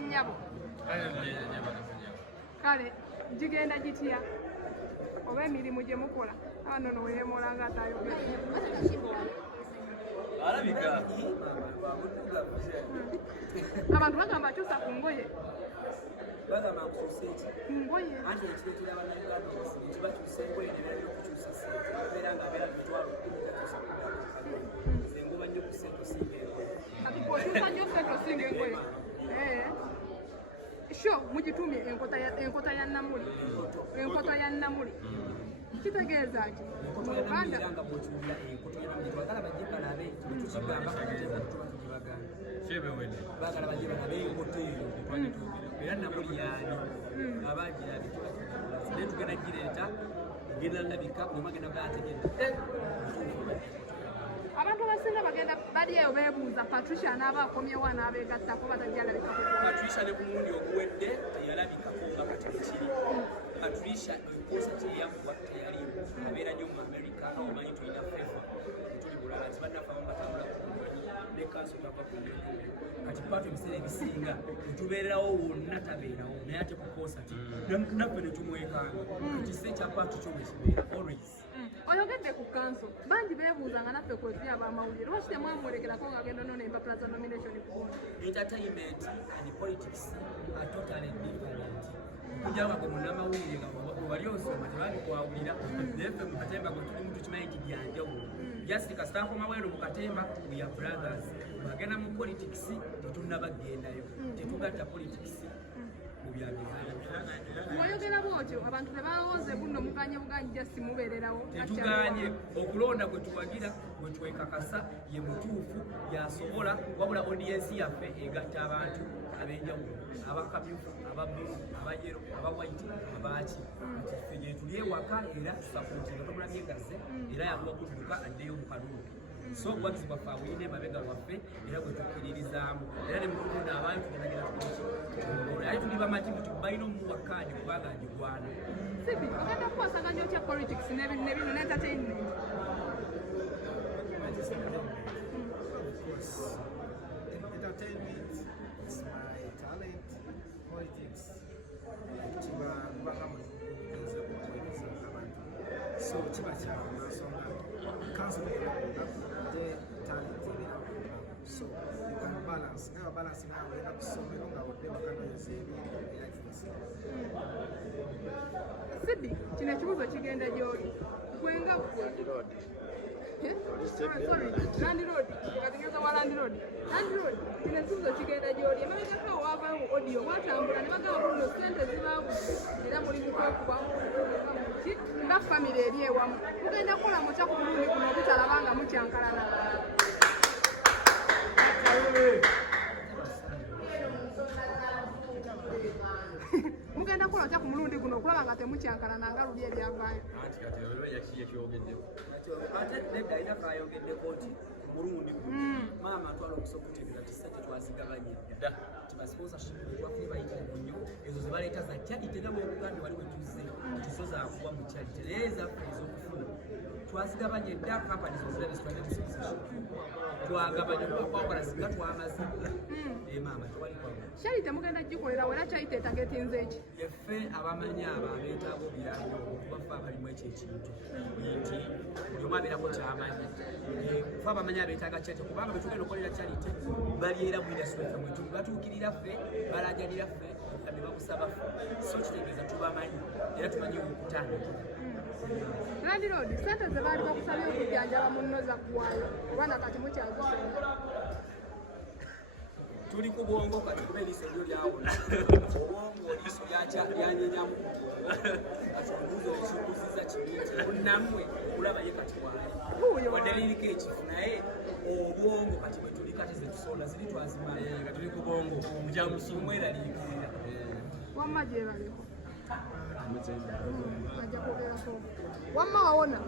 nnyabo kale gigenda gitya oba emirimu gye mukola anono weemola nga atayogera abantu bagamba akyusa ku ngoye ngoye kati bw'okyusa nnyo sente osinga engoye sho mugitumye enkota ya namuli enkota ya namuli kitegeeza ki mu Uganda abantu abasinga bagenda bali eyo beebuuza Patricia n'aba akomyewo n'abeegattako batajja alabikako Patricia ne ku mulundi oguwedde teyalabikako nga kati ekiri Patricia enkosa teyamuwa teyali abeera nnyo mu America omanyi tulina fefa tuli bulala tibannaffe abamu batambula ne kanso tava ku kati kwatu ebiseera ebisinga netubeererawo wonna tabeerawo naye ate kukosa ti naffe ne tumwekanga ekisa ekyapatu kyomwe kibeera always oyogedde ku kanso bangi beebuuzanga naffe kwetuli abamawulire lwaki temwamwolekerako nga genda nona empapula za nomination ku bondi entertainment and politics are totally different kujawa gwe munnamawulire nga wali osoma tebabikwawulira naye ffe mu katemba gwe tulimu tukimanyi nti byanjawulo just kasita akomaweero mu katemba we are brothers bagenda mu politics tetunnabagendayo tetugatta politics mu byagezaayo oyogera bwotyo abantu tebawooze bunno muganye buganyi just mubeererawo tetuganye okulonda gwe tuwagira gwe twekakasa ye mutuufu yasobola wabula audiensi yaffe egatta abantu ab'enjawulo abakamyufu ababbulu abayero abawaiti abaki ffe gye tuli ewaka era sapooti nga tomulabyegaze era yaluwa kudduka addeyo mu kalulu so obuwagizi bwaffe awulina emabega waffe era bwe tukkiririzaamu era ne mutunda abantu tunagira tukola aye tuli bamativu tubalina omumuwakkaani kubanga agigwana sibi ogenda kukwasaganya otya politics nebino n'entertainment entertainment is my talent. Politics kubanga mugenze kukweleza abantu so kiba kyamasonga kanso ate talent erina so you can balance nga balance nga ogenda kusomero nga odde bakanoyeza ebintu era kibisa sibi kino ekibuuzo kigenda gy'oli gwenga Landlord, katingeza wa landlord. Landlord, kino ekibuuzo kigenda gy'oli emabegako wavaawo audio watambula ne bagamba buno sente zibaawo era mulimu kwekuba nga famire eri ewamu mugenda kukola mutya ku mulundi guno obutalaba nga mukyankalana mugenda kukola otya ku mulundi guno okulaba nga temukyankalana nga luli ebyavaayo ate nedda alina kayogeddeko nti mulundi maama twala okusokutegeeza tisa tetwazigabanye dda tibasponsorship twafune bayitirivu nnyo ezo zebaleeta za charity nga bwebuganda wali wetuzze tiso zakuwa mu charity naye ezaffe ez'okufuna twazigabanye dda kampani zozirabe zitwalina sponsorship twagabanye okwakola singa twamaze maama tewali kwamu charity temugenda gikolera wera charity etagetinze eki yeffe abamanyi abo abeetaaga obuyambi okubaffe abalimu ekyo ekintu nti buli omu abeerako kyamanyi fe abamanyi abeetaaga charity kubanga bwe tugenda okolera charity bali era mu industry ffe mwe tuli batuukirira ffe balajanira ffe ne babusaba ffe so kitegeeza tubamanyi era tumanyiwo okutandikira Landlord, sente ze baali bakusabye okujjanjaba mu nno zaggwayo oba nakati mukyazisonga tuli ku bwongo kati kuba eriiso eryo lyawona obwongo eriiso lyanyenyamu kati obuuzo ekikuziza kibiti munnammwe kulaba ye kati wali wadde liriko ekifu naye obwongo kati bwe tuli kati zetusonda ziri twazimaye nga tuli ku bwongo omukyamusumweraliikirira wamma gyebaliko ajja kwogerako wamma wawona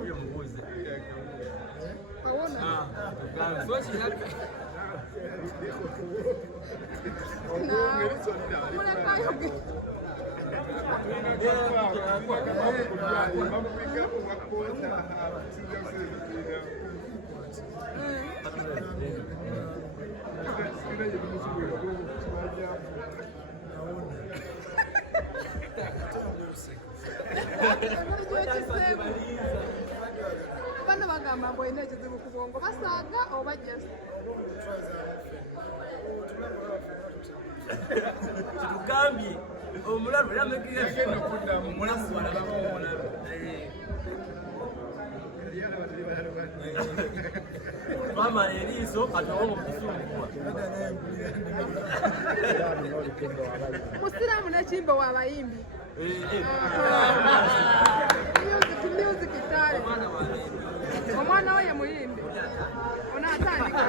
oyo mubuuze wawona bagamba mbu olina ekizibu ku bwongo basaaga oba just kitugambye omulalu yamekire omulamu balabako omulalu twamala eriiso katowo mu kisungwa musiraamu nekimbo w'abayimbi music tale omwana we ye muyimbi onaatandika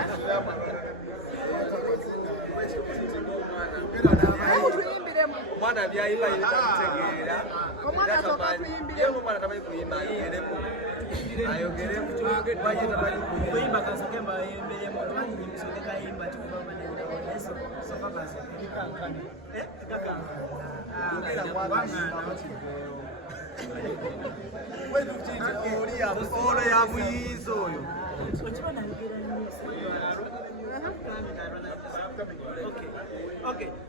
tuyimbiremu omwana byayimba yitakutegeera omwana asooka tuyimbiremu omwana tamanyi kuyimba ayogeremu ayogeremu kyoyogedwaye tamanyi kuyimba kasoke mbayemberemu twanyi musoke kayimba ono yamuyiiza oyo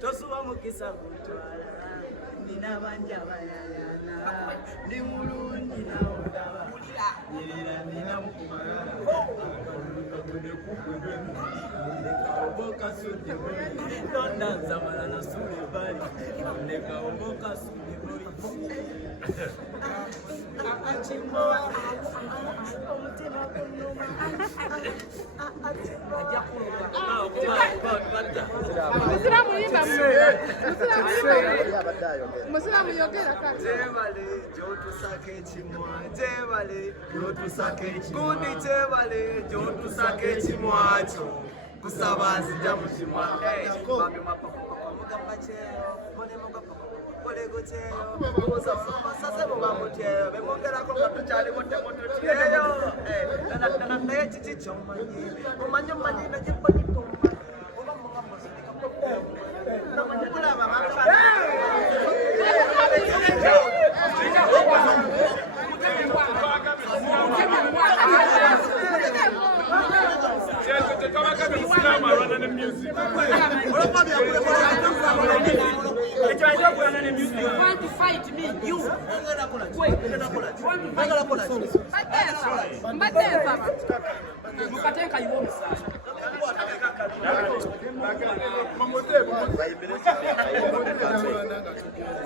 tosuba mukisa kutwala nina banja bayayana ndi mulungi nawulira nyerera nina mukumalala nondanzamala nasule bali ndeka omokasule boli akimbowa omutima kunuma musiraamu yimba musiraamu yogera kati jebale gyotusaka ekimwa jebale gyotusaka gundi jebale gyotusaka ekimwakyo kusaba nzija mu kimwa mugamba kyeyo kolego kyeyo osasase mubamutyeyo bemwogerako nga tukyali mutemototyeyo dana naye kiki kyomanyi omanyi omanyi nagimbagituma oba mugamuzirika namanyi kulaba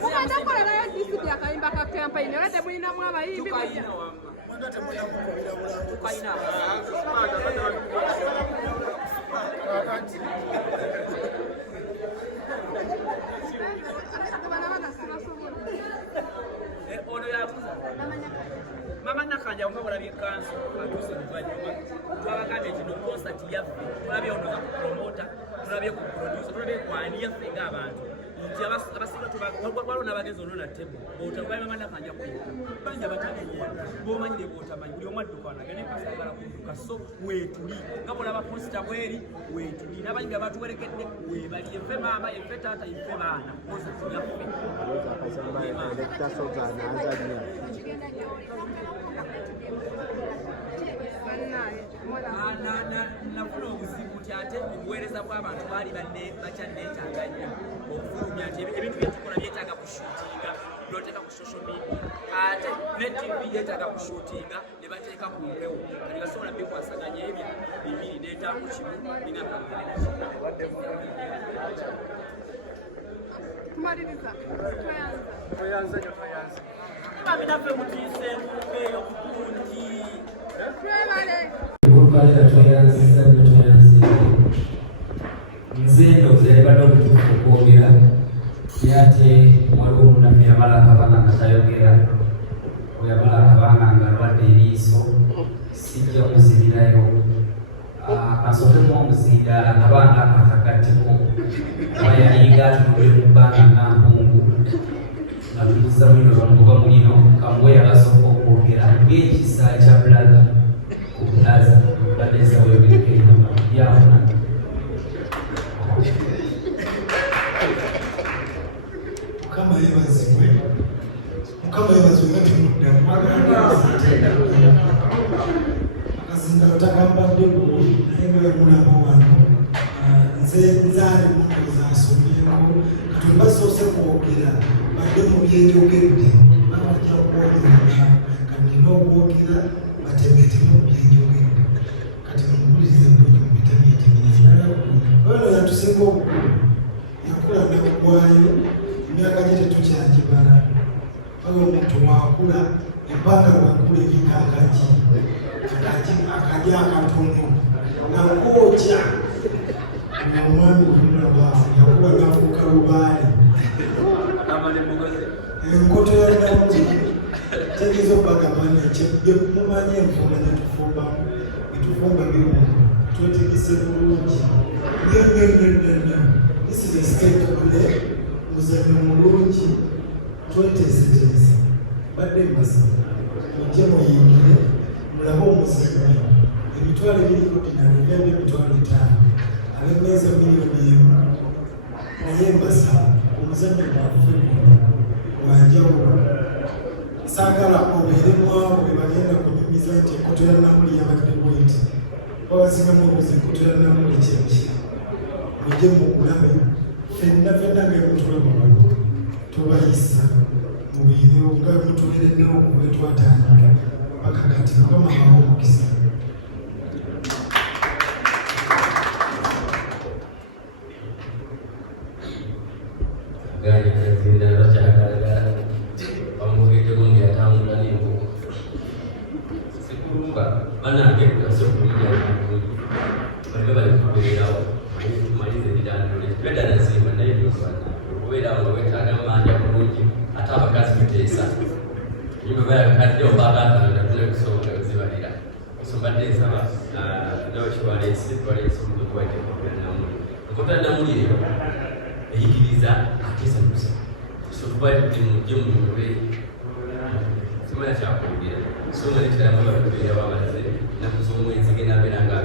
mukandakolerayo disiti akayimba ka kampayini era temulinamu abayimbi ono yabuza mama nakanja mukabula byekanso atuuse luvanyuma twabagambye kino konsati yaffe tulabye ono nga kupromota tulabye ku producer tulabye ku ani yaffe ng'abantu nti abasinga waliwo n'abagenzi ono nattebo bw'otakubaye mama nakanja kuyita banja batagenyera bw'omanyire bw'otamanyi buli omu addukanage nepasagala kudduka so weetuli nga bwolaba posita bweri weetuli n'abanyi nga batuwerekedde webali yeffe maama yeffe taata yeffe baana konsati yaffe nafuna obuzibu nti ate obuweereza bw'abantu baali bakyanneetaaga nnyo okufulumya nti ebintu byetukola byetaaga kushuutinga noteeka ku social media ate ne tv yeetaaga kushuutinga ne bateeka ku mpewo kati basobola bikwasaganya ebyo bibiri neetaaga ku kimu tumaliriza Toyanza. babinaffe mutiiseemu eyo kukungi twebale Kukalera twayanziza nnyo twayanziza nze ndowooza yabadde obutuufu okwogera naye ate waliwo omunaffe yamala akabanga nga tayogera bwe yamala akabanga nga alwadde eriiso sijja kuzibirayo kansokemu omuzindaala akabanga akakagatteko wayalinga atunule mu bbanga nga mpungu nga tuliza mulino lwamugoba mulino kamwe yabasooka okwogera ng'ekisa kya bulaga kubulaza badesa weberekera byafuna Mukama yebazibwe nga tumuddamu akazinda batagambadde guli naye nga bemulaba wano nze nzaale mundoza asomyeko kati basoose kwogera badde mu byenjogedde babajja kwogera kanina okwogera batemetemu byenjogedde asinga obukulu yakula nakugwayo emyaka gye tetukyagibala waba omuntu wakula ebbanga lwakula erina akagi akatono nakookya omwami omulaba yakula nafuuka lubaale enkoto yanamu tegeeza obbagabana mumanyi enfumba netufumbamu etufumba bimu twetegese bulungi nyo. This is a state of play. Muzanyo mulungi tweteeseteese badde mbasa mujje muyingire mulabe omuzanyo emitwalo ebirikodinali byaba emitwalo 5 ab'emmeeza miliyoni emu naye mbasa omuzanyo gwaffe wanjawulo saagala obeere mwavu be bagenda kunyumiza nti enkoto ya namuli yabadde bweti babazingamu obuzi enkoto ya namuli kyeki mujje mukulabe fenna ngaemutulaba wano tubayisa mubuyire nga mutubeereddewo kuba twatandika paka kati mukama abawo omukisa. Gari kazinda bakyagala bamugedde gundi atambula n'enkoko sikulumba banange kugasokulija balibe bali kubeerawo kumaliza ebirandule twedda nazimba naye byosana okubeerawo nga wetaaga manja bulungi ate abakazi biteesa nyumba bayakadde obagaganda tule kusonga zibalira osombadde nsaba nawekiwaleese twaleese omugozi waite namuli nkotera namuli eyo eyigiriza ateesanusa sotubalidde mujje munyumbe simanya kyakwogera so nga nekiramu abakubeera bamaze naku z'omwezi genabeera nga 22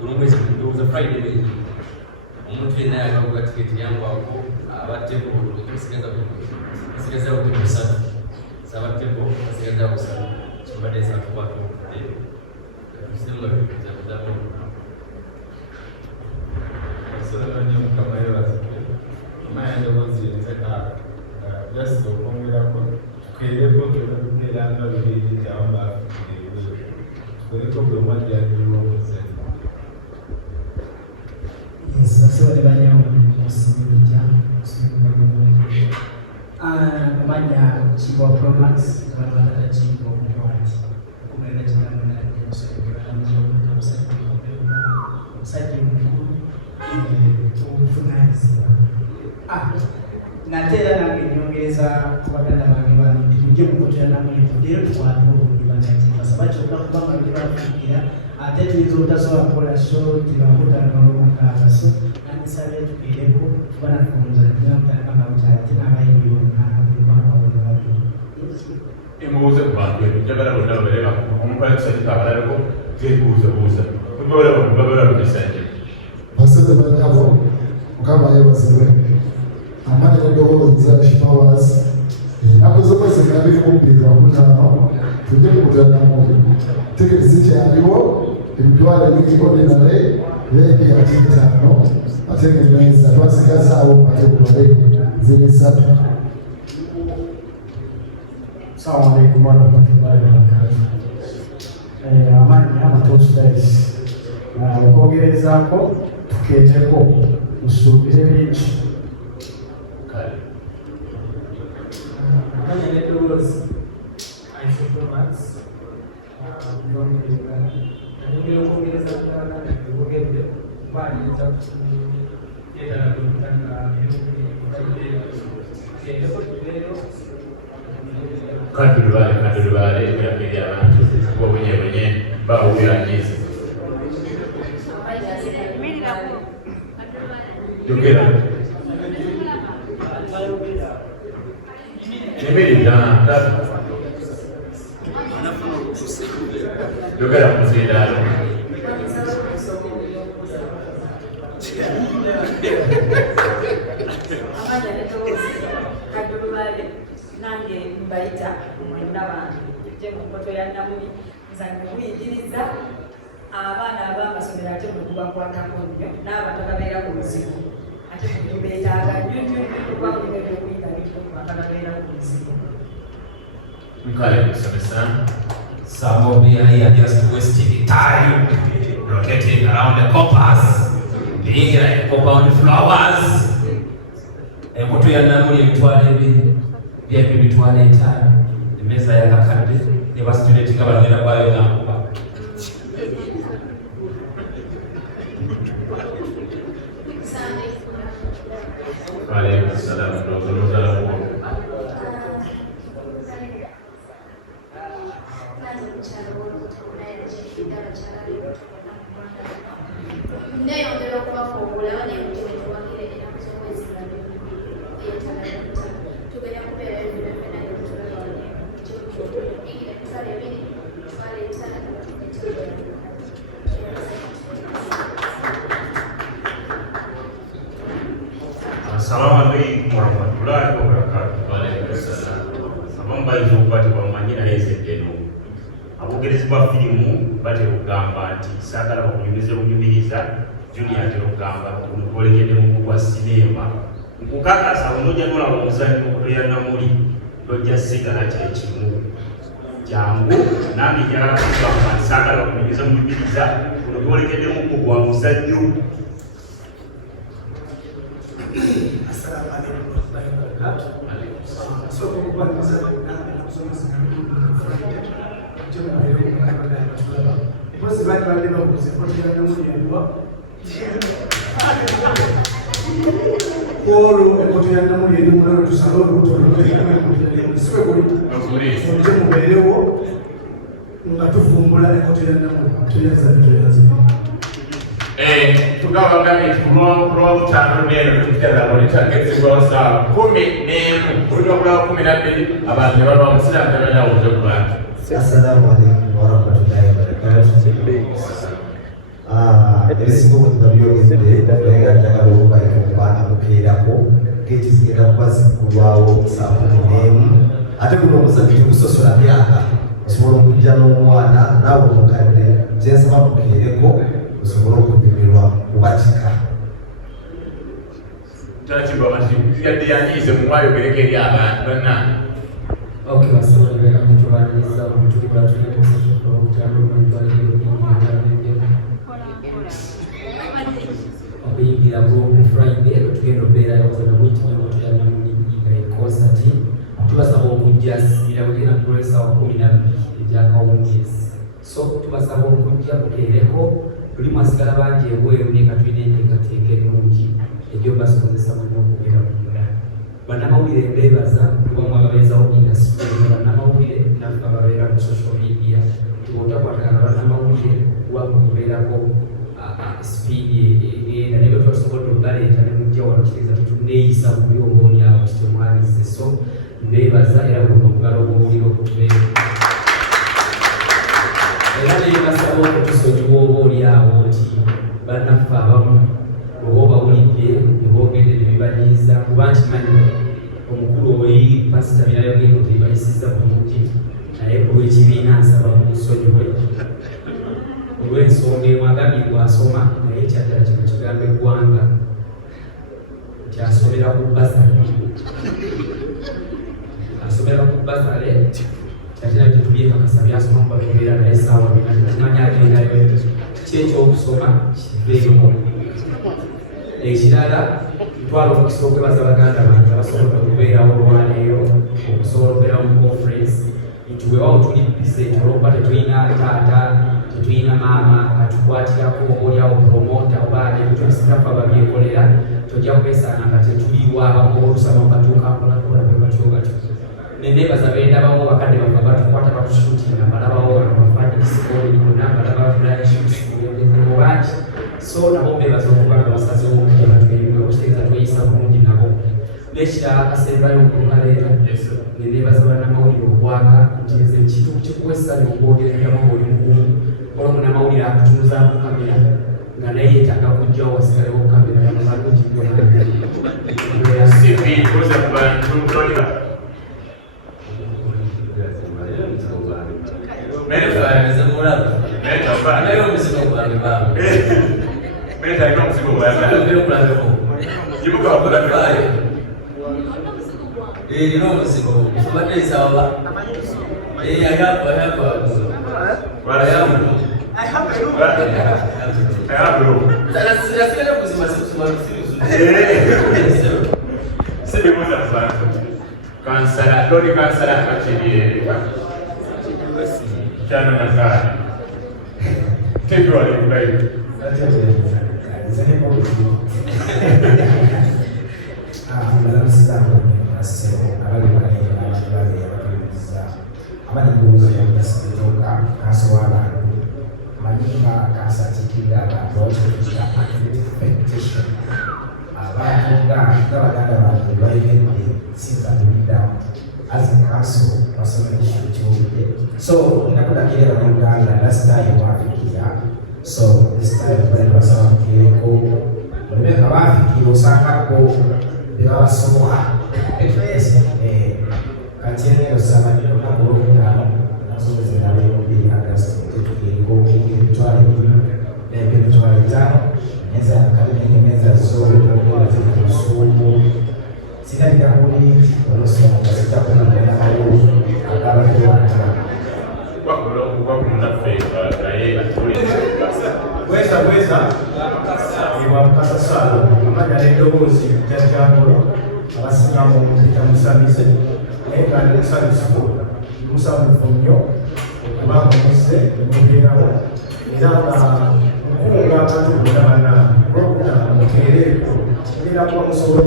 olumwezi ndowooza friday wezi omuntu yenna yagavuga tiketi yangwako abatteko asigazawo kusatu sabatteko asigazawo kusatu kimbadde nsatukwaka okudde kusinga zakuzamu Solanyo mukamayebaza mayanja bozienzeka just okwongerako tukeereko tukeeranga bibiri gyawamba tukoleko bwe mwajjajirwa omuzembe sasibale banyawo osimulija amanya Kibwa Promax balwalata Kibwa omukwati okumera kigamanaomusajja omukulu obuvunanyizibwa nate era nange nyongereza ku baganda bange bano nti mujje mukotera namulivuddeyo tukwate obulungi banakibasa bakyoka kubanga byebafuukira ate tuyinza obutasobola kukola so tibakutanaolomukaaga so nandisabye tukeereko tubanakunza namutalakamabukyala ate nabayimbi omunaanakulibakawolebabiri emubuuze ku bantu ebyo njagala bonna babeere omupala tusajika abalaleko gebuuzabuuza babeera bukisanje basebe banyabo mukama yebazibwe amani nedowooza showers ennaku zomwe zingabiri mubbiri wakutaano tujje kukutanamu tiketi zikyaliwo emitwalo ebirikodinale beebi ya 5 ate ngemeza twasigazaawo ate kubale ziri 3. Assalamu alaikum warahmatullahi wabarakatuh. Amani amatoosdays okwogerezaako tukeeteko musuubire bingi amanya nedowoozi isopromax ayongera okwogereza kutalaganaebogedde kubaaniriza yetala kutanga keeteko tubeerewo kadulubale emyaka eri abantu bobunyeebunye bawulira nyizi yogera emirira yogera muzindaalo nange mbayita mwenna bantu tujje mu nkoto ya namuli nzange muyigiriza abaana ab'amasomero ate mukubakwatako nnyo n'abantu ababeera ku muzigo ate mutubeetaaga nnyo kuba mulimu ebyokuyiga bitubantu ababeera ku muzigo. nkale kusomesa. Some of you are just wasting time rotating around the compass. Bigger compound flowers. Moto ya namuli emitwalo ebiri byebyo emitwalo etaano emmeeza yakakadde ne basitudenti nga balagenda kwayo nankuba. Waalaikum salaam warahmatullahi Assalamualaikum warahmatullahi wabarakatuh. Waalaikumsalam. Abambayiza okukwatibwa mumanyina yezeddeno abogerezi bwa firimu batera okugamba nti saagala bakunyumiriza Junior atera okugamba onukwolekedde mu gwa sineema nkukakasa onojja nolaba omuzannyo okutoya namuli lojja sigala kyekimu jangu nange njagala kugamba nti saagala bakunyumiriza onukwolekedde mu gwa muzannyo. Assalamu alaikum warahmatullahi wabarakatuh. So kwa kwanza na kusoma Because the Bible never was a particular Polo e kotiana muri ndi muno tusalo kutoka swe muberewo nga tufumbula e kotiana muri tuyaza tukawa ngani kulo mutano neno tukitala lori tagetse gosa 10 kuliko kula 12 abantu baba muslimu tabana uzo kwa. Assalamu alaikum warahmatullahi wabarakatuh. Ebisigo kutabiyogedde era njagala okubaleka okubaana mukeerako ketizigenda kubazikulwawo saa 11 ate guno omuzannyo tegusosola myaka osobola okujja n'omwana naawe omukadde kyensaba mukeereko osobola okunyumirwa kubatika. Kyakigwa mati yadde yanyiize mumwayogereko eri abantu bannange. Okay, basobola okutubaniriza okutuli batuleko okutambula okuyingira ku Friday tugenda obeera yokona muyitibwa tuyana mu concert tubasaba okujja sibira bugenda kukolesa wa 12 ebyakawungezi. So tubasaba okujja mukeereko buli mwasigala bangi ebweru neka tulina enteekateeka ennungi ebyo basobozesa mulina okubeera munda. Bannamawulire mbeebaza kubamu ababeezawo industry bannamawulire naffe ababeera ku social media otakwatagana bannamawulire wakubeerako speedi egenda naye betwasobodde obaleeta ne mujja wano kitegeeza tetuneeyisa buli obooli awo kitemwalize. So mbeebaza era buno omugalo gw'owulira okubeera era nebasaba okutusonyiwa obooli awo nti bannaffe abamu oba obawulidde nebogende nebibanyiiza kuba nkimanyi omukulu oyi pasita byayogenda tebibayisiza bulungi naye olw'ekibiina nsaba munsonyiwe olw'ensonga emwagambye bwasoma naye kyaddala kino kigambo eggwanga nti asomera ku basale kyakira tetubyekakasa byasoma mubakebeera naye saawa binakimanyi agendayo kyekyokusoma kiveeko. Ekirala ntwala omukisa okwebaza baganda bange abasobola okubeerawo olwaleero okusobola okubeerawo mu conference nti weewawo tuli bise olwokuba tetulina taata tetulina maama atukwatirako obaoliawo promota oba nebitwesitafu ababyekolera tojja kwesanga nga tetuliwo abamu olusaba mubatuukampola bebatyo batyo. Nenebaza bendabawo bakadde bafe batukwata batushutinga balabawo bafadisikolina balaba fulanikiusikulemu bangi. So nabo mbebaza okuba nga basazewo okujja batweyiwe okitegeeza tweyisa bulungi nabo. N'ekirala akasembayo okukaleeta nenebaza bannamawulire okwaka nti nze kintu kikuwesanya okwogereramu buli mugumu oba munnamawulire akutunuzaako kamera nga naye yeetaaga kujjawo wasigalewo kamera yamalungi I have a room. I have a room. C'est bon ça va. Quand ça la donne quand ça la fait Chano na sana. Take your leave, baby. As a council, so in a kile wa Uganda last time wafikia, so this time bali wasema kile wale wafikia Osaka ko bila soa katiene osama ni kwa kuruka na zoezi la leo bila Agosti tukiko kitwali na kitwali tano meza kama meza zote kwa kusumu sina nikakuni wanasema sitakuwa na mambo akaba weza iwapasa sana amanya n'eddoboozi jjajjangulo abasingamu bitamusamize naye kandi musanyusiku musanyifu nnyo okubanga muzze nemubeerawo era nga mukunga abantu bonna bannange olwokuba muteereeko mulina kuba musobola